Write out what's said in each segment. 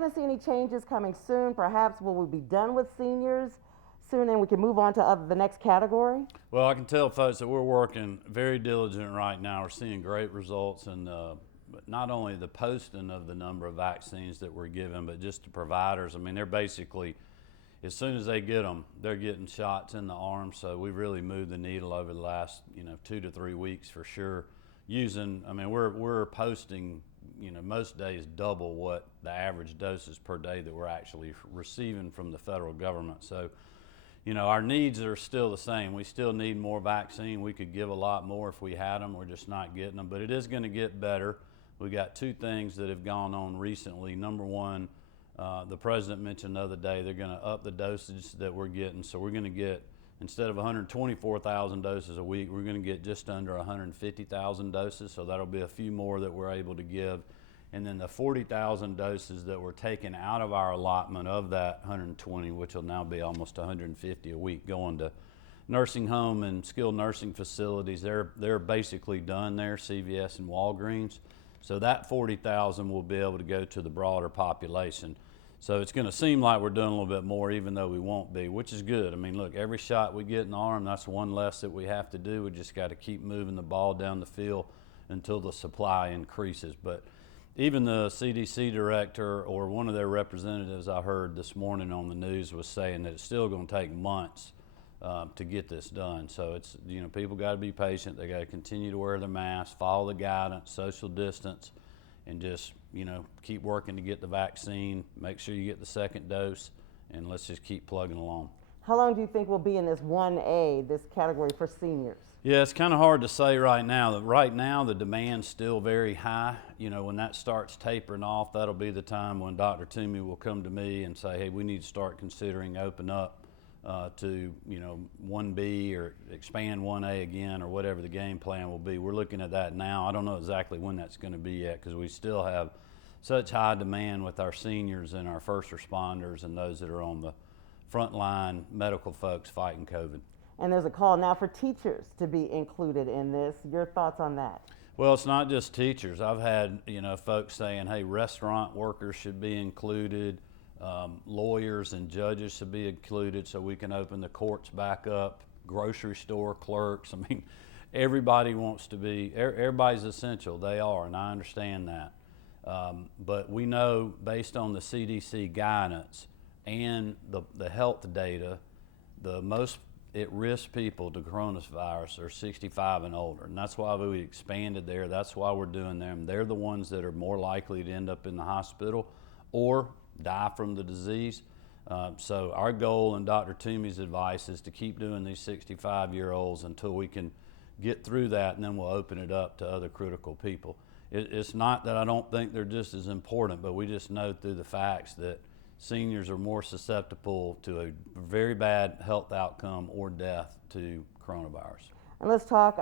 going to see any changes coming soon? Perhaps will we be done with seniors soon and we can move on to the next category? Well, I can tell folks that we're working very diligent right now. We're seeing great results in not only the posting of the number of vaccines that we're giving, but just the providers. I mean, they're basically, as soon as they get them, they're getting shots in the arm. So we've really moved the needle over the last 2 to 3 weeks for sure. We're posting most days double what the average doses per day that we're actually receiving from the federal government. So our needs are still the same. We still need more vaccine. We could give a lot more if we had them. We're just not getting them. But it is going to get better. We got 2 things that have gone on recently. Number one, the president mentioned the other day they're going to up the dosage that we're getting. So we're going to get, instead of 124,000 doses a week, we're going to get just under 150,000 doses. So that'll be a few more that we're able to give. And then the 40,000 doses that were taken out of our allotment of that 120, which will now be almost 150 a week, going to nursing home and skilled nursing facilities. They're basically done there, CVS and Walgreens. So that 40,000 will be able to go to the broader population. So it's going to seem like we're doing a little bit more, even though we won't be, which is good. I mean, look, every shot we get in the arm, that's one less that we have to do. We just got to keep moving the ball down the field until the supply increases. But even the CDC director or one of their representatives I heard this morning on the news was saying that it's still going to take months to get this done. So it's, people got to be patient. They got to continue to wear their masks, follow the guidance, social distance, and just, keep working to get the vaccine, make sure you get the second dose, and let's just keep plugging along. How long do you think we'll be in this 1A, this category for seniors? Yeah, it's kind of hard to say right now. Right now, the demand's still very high. When that starts tapering off, that'll be the time when Dr. Toomey will come to me and say, hey, we need to start considering open up to 1B or expand 1A again, or whatever the game plan will be. We're looking at that now. I don't know exactly when that's going to be yet, because we still have such high demand with our seniors and our first responders and those that are on the frontline medical folks fighting COVID. And there's a call now for teachers to be included in this. Your thoughts on that? Well, it's not just teachers. I've had folks saying, hey, restaurant workers should be included, lawyers and judges should be included so we can open the courts back up, grocery store clerks. I mean, everybody wants to be, everybody's essential. They are, and I understand that. But we know, based on the CDC guidance and the health data, the most at-risk people to coronavirus are 65 and older, and that's why we expanded there. That's why we're doing them. They're the ones that are more likely to end up in the hospital or die from the disease. So our goal, and Dr. Toomey's advice, is to keep doing these 65-year-olds until we can get through that, and then we'll open it up to other critical people. It's not that I don't think they're just as important, but we just know through the facts that seniors are more susceptible to a very bad health outcome or death to coronavirus. And let's talk,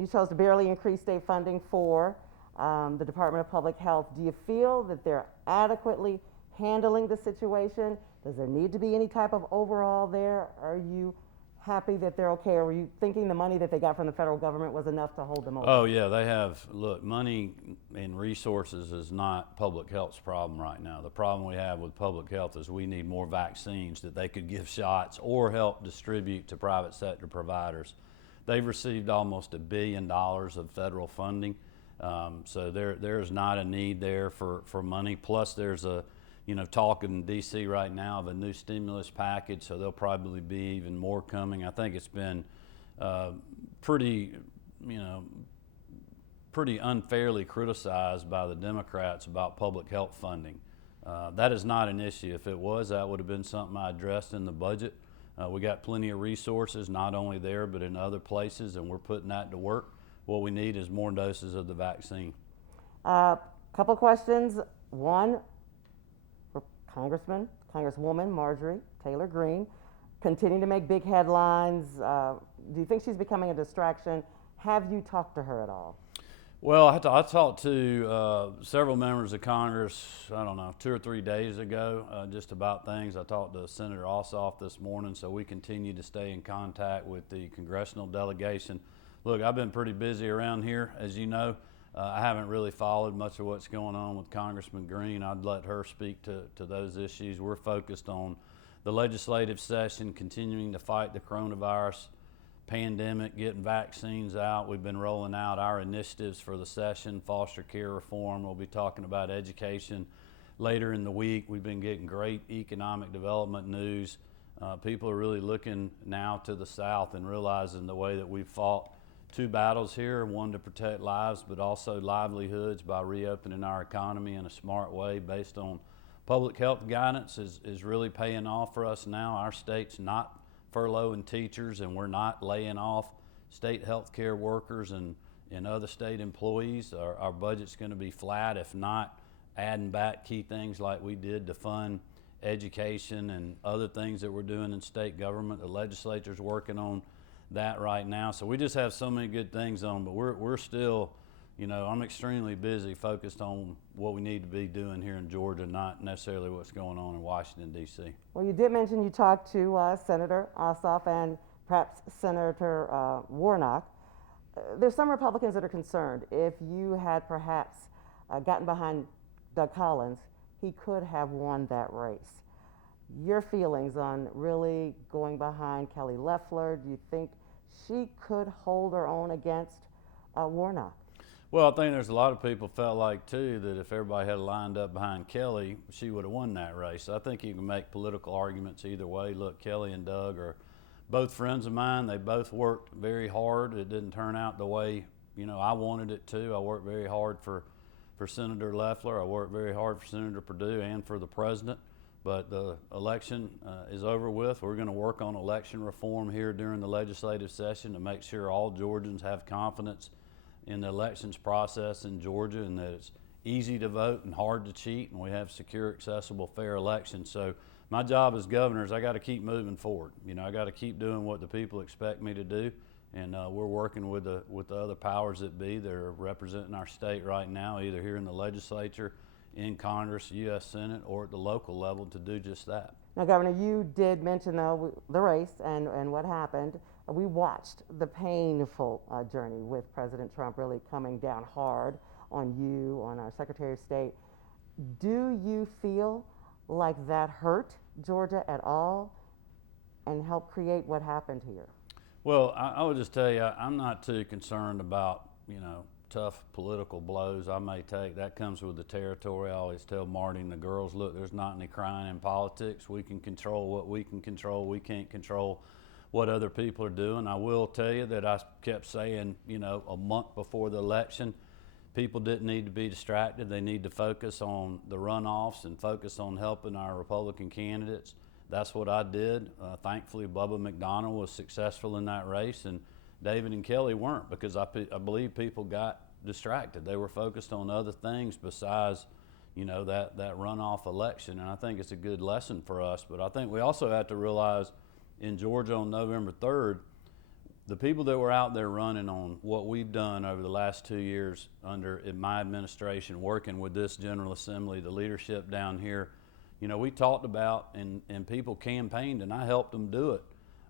you chose to barely increase state funding for the Department of Public Health. Do you feel that they're adequately handling the situation? Does there need to be any type of overhaul there? Are you happy that they're okay, or were you thinking the money that they got from the federal government was enough to hold them over? Oh yeah, they have. Look, money and resources is not public health's problem right now. The problem we have with public health is we need more vaccines that they could give shots or help distribute to private sector providers. They've received almost $1 billion of federal funding, so there's not a need there for money. Plus there's a talk in D.C. right now of a new stimulus package, so there'll probably be even more coming. I think it's been pretty unfairly criticized by the Democrats about public health funding. That is not an issue. If it was, that would have been something I addressed in the budget. We got plenty of resources, not only there, but in other places, and we're putting that to work. What we need is more doses of the vaccine. Couple questions. One, Congresswoman Marjorie Taylor Greene, continuing to make big headlines. Do you think she's becoming a distraction? Have you talked to her at all? Well, I talked to several members of Congress, I don't know, 2 or 3 days ago, just about things. I talked to Senator Ossoff this morning, so we continue to stay in contact with the congressional delegation. Look, I've been pretty busy around here, as you know. I haven't really followed much of what's going on with Congressman Greene. I'd let her speak to those issues. We're focused on the legislative session, continuing to fight the coronavirus pandemic, getting vaccines out. We've been rolling out our initiatives for the session, foster care reform. We'll be talking about education later in the week. We've been getting great economic development news. People are really looking now to the South and realizing the way that we've fought two battles here, one to protect lives, but also livelihoods by reopening our economy in a smart way based on public health guidance is really paying off for us now. Our state's not furloughing teachers, and we're not laying off state health care workers and other state employees. Our budget's going to be flat, if not adding back key things like we did to fund education and other things that we're doing in state government. The legislature's working on that right now. So we just have so many good things on, but we're still, I'm extremely busy focused on what we need to be doing here in Georgia, not necessarily what's going on in Washington, D.C. Well, you did mention you talked to Senator Ossoff and perhaps Senator Warnock. There's some Republicans that are concerned if you had perhaps gotten behind Doug Collins, he could have won that race. Your feelings on really going behind Kelly Loeffler? Do you think she could hold her own against Warnock? Well, I think there's a lot of people felt like, too, that if everybody had lined up behind Kelly, she would have won that race. I think you can make political arguments either way. Look, Kelly and Doug are both friends of mine. They both worked very hard. It didn't turn out the way, I wanted it to. I worked very hard for Senator Loeffler. I worked very hard for Senator Perdue and for the president. But the election is over with. We're going to work on election reform here during the legislative session to make sure all Georgians have confidence in the elections process in Georgia and that it's easy to vote and hard to cheat, and we have secure, accessible, fair elections. So my job as governor is I got to keep moving forward. I got to keep doing what the people expect me to do, and we're working with the other powers that be that are representing our state right now, either here in the legislature, in Congress, U.S. Senate, or at the local level to do just that. Now, Governor, you did mention, though, the race and what happened. We watched the painful journey with President Trump really coming down hard on you, on our Secretary of State. Do you feel like that hurt Georgia at all and helped create what happened here? Well, I would just tell you, I'm not too concerned about, tough political blows I may take. That comes with the territory. I always tell Marty and the girls, look, there's not any crying in politics. We can control what we can control. We can't control what other people are doing. I will tell you that I kept saying, a month before the election, people didn't need to be distracted. They need to focus on the runoffs and focus on helping our Republican candidates. That's what I did. Thankfully, Bubba McDonnell was successful in that race, and David and Kelly weren't, because I believe people got distracted. They were focused on other things besides, that runoff election, and I think it's a good lesson for us. But I think we also have to realize in Georgia on November 3rd, the people that were out there running on what we've done over the last 2 years in my administration, working with this General Assembly, the leadership down here, we talked about and people campaigned, and I helped them do it,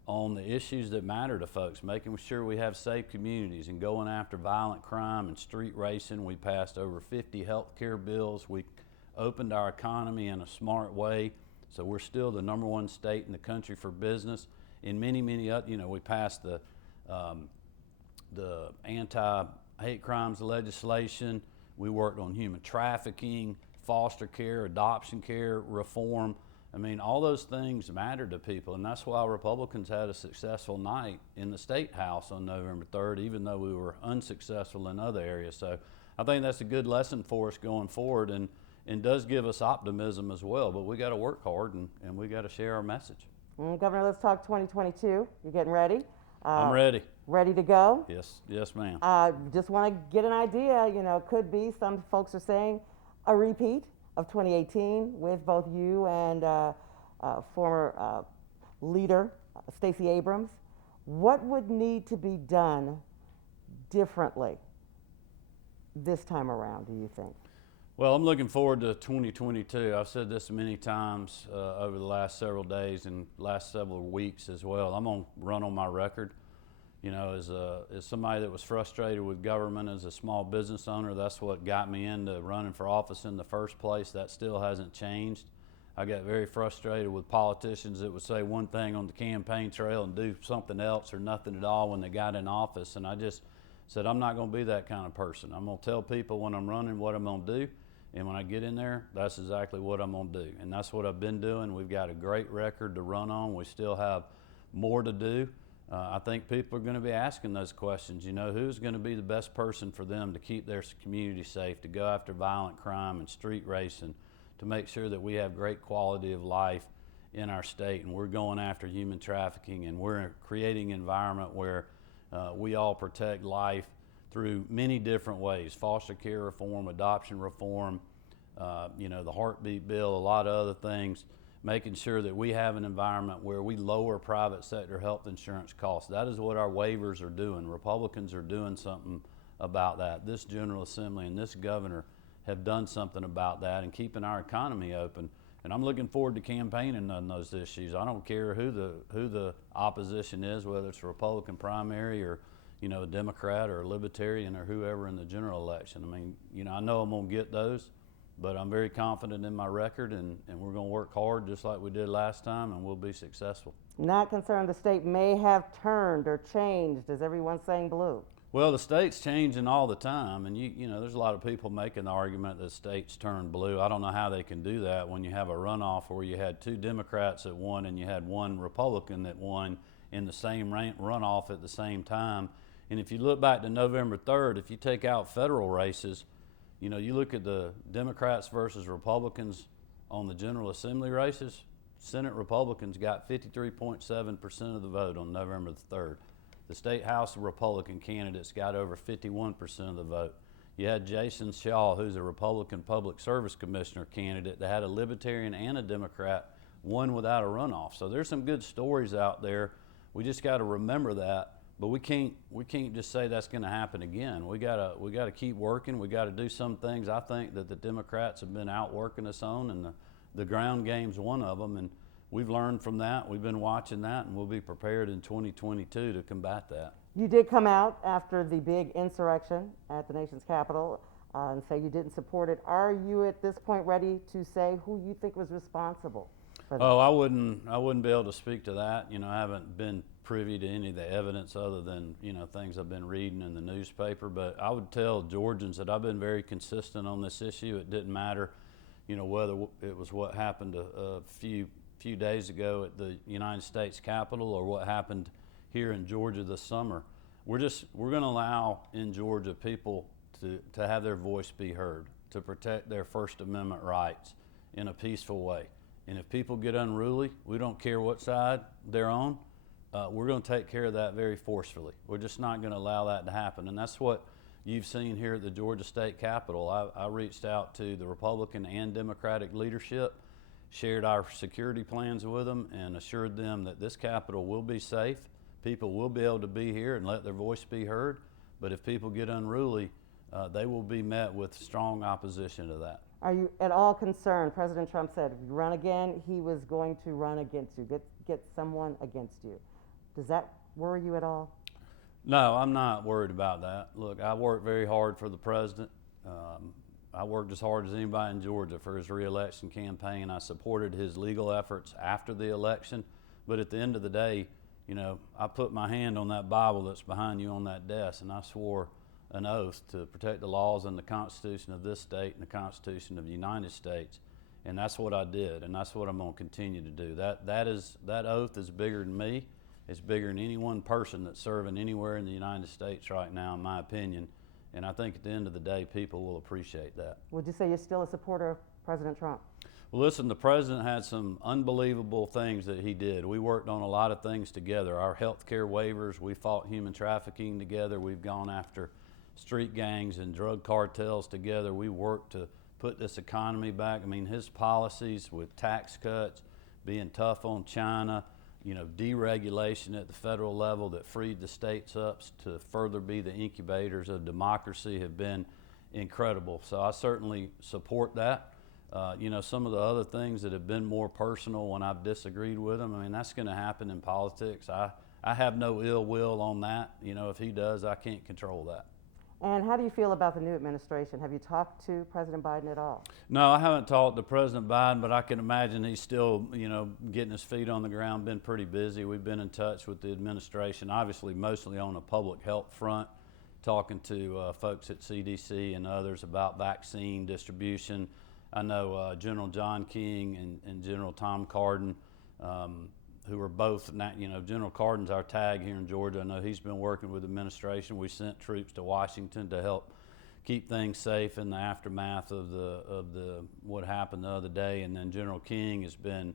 on the issues that matter to folks, making sure we have safe communities and going after violent crime and street racing. We passed over 50 health care bills. We opened our economy in a smart way, so we're still the #1 state in the country for business. In many other, we passed the anti-hate crimes legislation. We worked on human trafficking, foster care, adoption care reform. I mean, all those things matter to people, and that's why Republicans had a successful night in the State House on November 3rd, even though we were unsuccessful in other areas. So I think that's a good lesson for us going forward, and does give us optimism as well. But we got to work hard, and we got to share our message. Governor, let's talk 2022. You getting ready? I'm ready. Ready to go? Yes, ma'am. Just want to get an idea. Could be, some folks are saying, a repeat of 2018 with both you and former leader Stacey Abrams. What would need to be done differently this time around, do you think? Well, I'm looking forward to 2022. I've said this many times over the last several days and last several weeks as well. I'm going to run on my record. You know, as somebody that was frustrated with government as a small business owner, that's what got me into running for office in the first place. That still hasn't changed. I got very frustrated with politicians that would say one thing on the campaign trail and do something else or nothing at all when they got in office. And I just said, I'm not going to be that kind of person. I'm going to tell people when I'm running what I'm going to do. And when I get in there, that's exactly what I'm going to do. And that's what I've been doing. We've got a great record to run on. We still have more to do. I think people are going to be asking those questions. You know, who's going to be the best person for them to keep their community safe, to go after violent crime and street racing, to make sure that we have great quality of life in our state. And we're going after human trafficking, and we're creating an environment where we all protect life through many different ways: foster care reform, adoption reform, you know, the heartbeat bill, a lot of other things, making sure that we have an environment where we lower private sector health insurance costs. That is what our waivers are doing. Republicans are doing something about that. This General Assembly and this governor have done something about that and keeping our economy open. And I'm looking forward to campaigning on those issues. I don't care who the opposition is, whether it's a Republican primary or, you know, a Democrat or a Libertarian or whoever in the general election. I mean, you know, I know I'm going to get those, but I'm very confident in my record, and we're going to work hard just like we did last time, and we'll be successful. Not concerned the state may have turned or changed, as everyone's saying blue. Well, the state's changing all the time, and you know, there's a lot of people making the argument that the state's turned blue. I don't know how they can do that when you have a runoff where you had 2 Democrats that won and you had 1 Republican that won in the same runoff at the same time. And if you look back to November 3rd, if you take out federal races, you know, you look at the Democrats versus Republicans on the General Assembly races, Senate Republicans got 53.7% of the vote on November the 3rd. The State House Republican candidates got over 51% of the vote. You had Jason Shaw, who's a Republican Public Service Commissioner candidate that had a Libertarian and a Democrat, won without a runoff. So there's some good stories out there. We just got to remember that. But we can't just say that's going to happen again. We gotta keep working. We got to do some things I think that the Democrats have been outworking us on, and the ground game's one of them. And we've learned from that. We've been watching that, and we'll be prepared in 2022 to combat that. You did come out after the big insurrection at the nation's capital and say you didn't support it. Are you at this point ready to say who you think was responsible for that? Oh, I wouldn't be able to speak to that. You know, I haven't been privy to any of the evidence other than, you know, things I've been reading in the newspaper. But I would tell Georgians that I've been very consistent on this issue. It didn't matter, you know, whether it was what happened a few days ago at the United States Capitol or what happened here in Georgia this summer. We're going to allow in Georgia people to have their voice be heard, to protect their First Amendment rights in a peaceful way. And if people get unruly, we don't care what side they're on. We're going to take care of that very forcefully. We're just not going to allow that to happen. And that's what you've seen here at the Georgia State Capitol. I reached out to the Republican and Democratic leadership, shared our security plans with them, and assured them that this Capitol will be safe. People will be able to be here and let their voice be heard. But if people get unruly, they will be met with strong opposition to that. Are you at all concerned? President Trump said if you run again, he was going to run against you, get someone against you. Does that worry you at all? No, I'm not worried about that. Look, I worked very hard for the president. I worked as hard as anybody in Georgia for his re-election campaign. I supported his legal efforts after the election. But at the end of the day, you know, I put my hand on that Bible that's behind you on that desk, and I swore an oath to protect the laws and the Constitution of this state and the Constitution of the United States. And that's what I did, and that's what I'm going to continue to do. That oath is bigger than me. It's bigger than any one person that's serving anywhere in the United States right now, in my opinion. And I think at the end of the day, people will appreciate that. Would you say you're still a supporter of President Trump? Well, listen, the president had some unbelievable things that he did. We worked on a lot of things together. Our health care waivers, we fought human trafficking together. We've gone after street gangs and drug cartels together. We worked to put this economy back. I mean, his policies with tax cuts, being tough on China, you know, deregulation at the federal level that freed the states up to further be the incubators of democracy have been incredible. So I certainly support that. You know, some of the other things that have been more personal when I've disagreed with him, I mean, that's going to happen in politics. I I have no ill will on that. You know, if he does, I can't control that. And how do you feel about the new administration? Have you talked to President Biden at all? No, I haven't talked to President Biden, but I can imagine he's still, you know, getting his feet on the ground, been pretty busy. We've been in touch with the administration, obviously mostly on a public health front, talking to folks at CDC and others about vaccine distribution. I know General John King and General Tom Cardin, who are both, you know, General Cardin's our tag here in Georgia. I know he's been working with the administration. We sent troops to Washington to help keep things safe in the aftermath of the what happened the other day. And then General King has been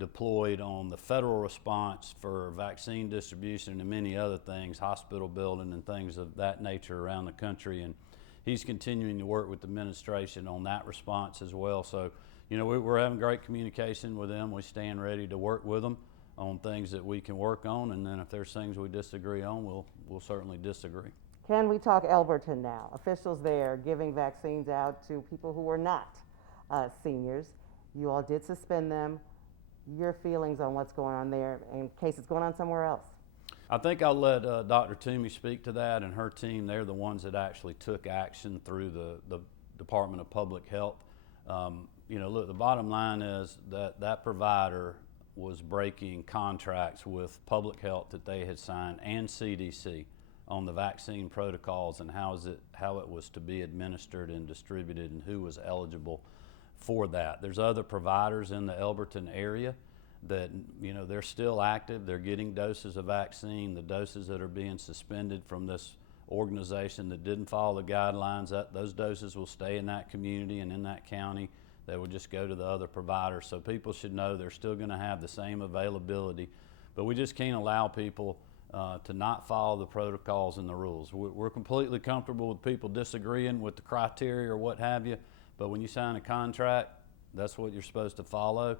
deployed on the federal response for vaccine distribution and many other things, hospital building and things of that nature around the country. And he's continuing to work with the administration on that response as well. So, you know, we're having great communication with them. We stand ready to work with them on things that we can work on, and then if there's things we disagree on, we'll certainly disagree. Can we talk Elberton now? Officials there giving vaccines out to people who are not seniors. You all did suspend them. Your feelings on what's going on there in case it's going on somewhere else? I think I'll let Dr. Toomey speak to that, and her team. They're the ones that actually took action through the Department of Public Health. You know, look, the bottom line is that provider was breaking contracts with public health that they had signed and CDC on the vaccine protocols and how it was to be administered and distributed and who was eligible for that. There's other providers in the Elberton area that, you know, they're still active. They're getting doses of vaccine. The doses that are being suspended from this organization that didn't follow the guidelines, those doses will stay in that community and in that county. They will just go to the other providers. So people should know they're still going to have the same availability, but we just can't allow people to not follow the protocols and the rules. We're completely comfortable with people disagreeing with the criteria or what have you, but when you sign a contract, that's what you're supposed to follow.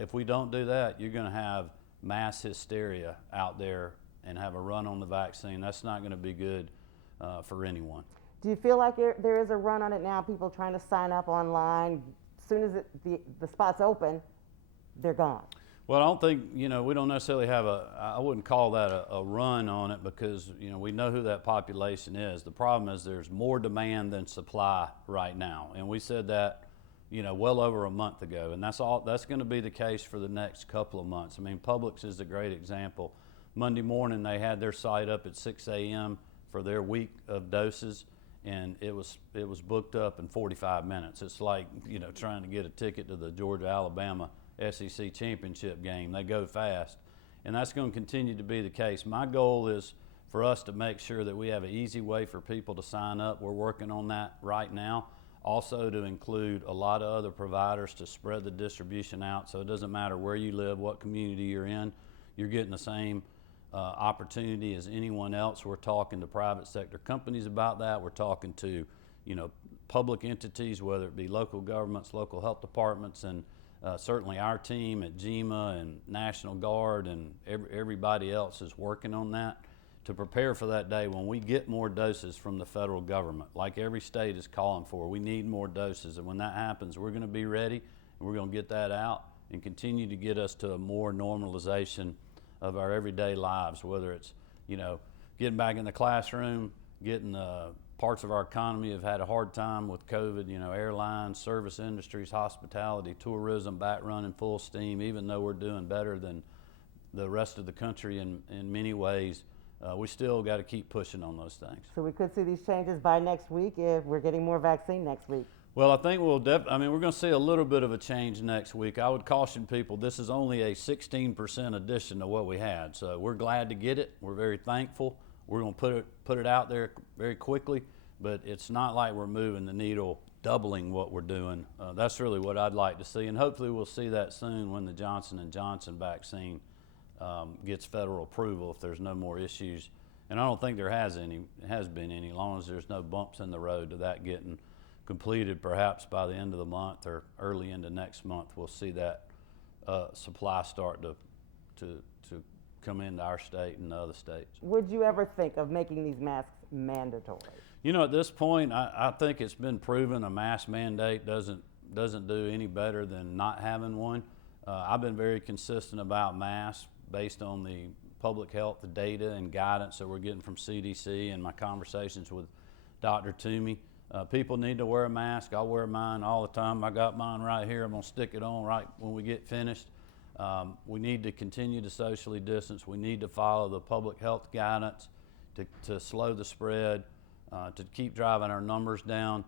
If we don't do that, you're going to have mass hysteria out there and have a run on the vaccine. That's not going to be good for anyone. Do you feel like there is a run on it now? People trying to sign up online. As soon as the spots open, they're gone. Well, I don't think, you know, we don't necessarily have I wouldn't call that a run on it because, you know, we know who that population is. The problem is there's more demand than supply right now. And we said that, you know, well over a month ago. And that's going to be the case for the next couple of months. I mean, Publix is a great example. Monday morning, they had their site up at 6 a.m. for their week of doses. And it was booked up in 45 minutes. It's like, you know, trying to get a ticket to the Georgia-Alabama SEC championship game. They go fast, and that's going to continue to be the case. My goal is for us to make sure that we have an easy way for people to sign up. We're working on that right now. Also to include a lot of other providers to spread the distribution out, so it doesn't matter where you live, what community you're in, you're getting the same opportunity as anyone else. We're talking to private sector companies about that. We're talking to, you know, public entities, whether it be local governments, local health departments, and certainly our team at GEMA and National Guard and everybody else is working on that to prepare for that day when we get more doses from the federal government, like every state is calling for. We need more doses, and when that happens, we're going to be ready, and we're going to get that out and continue to get us to a more normalization of our everyday lives, whether it's, you know, getting back in the classroom, getting parts of our economy have had a hard time with COVID, you know, airlines, service industries, hospitality, tourism, back running full steam, even though we're doing better than the rest of the country in many ways. We still got to keep pushing on those things. So we could see these changes by next week if we're getting more vaccine next week. Well, I think we're going to see a little bit of a change next week. I would caution people, this is only a 16% addition to what we had. So we're glad to get it. We're very thankful. We're going to put it out there very quickly, but it's not like we're moving the needle, doubling what we're doing. That's really what I'd like to see, and hopefully we'll see that soon when the Johnson & Johnson vaccine gets federal approval if there's no more issues. And I don't think there has been any, as long as there's no bumps in the road to that getting completed. Perhaps by the end of the month or early into next month, we'll see that supply start to come into our state and the other states. Would you ever think of making these masks mandatory? You know, at this point, I think it's been proven a mask mandate doesn't do any better than not having one. I've been very consistent about masks based on the public health data and guidance that we're getting from CDC and my conversations with Dr. Toomey. People need to wear a mask. I wear mine all the time. I got mine right here. I'm gonna stick it on right when we get finished. We need to continue to socially distance. We need to follow the public health guidance to slow the spread, to keep driving our numbers down.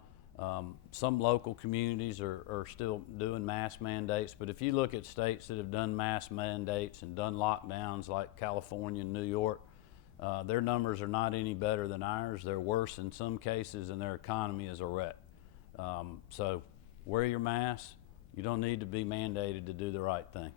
Some local communities are still doing mask mandates, but if you look at states that have done mask mandates and done lockdowns like California and New York, their numbers are not any better than ours. They're worse in some cases, and their economy is a wreck. So wear your mask. You don't need to be mandated to do the right thing.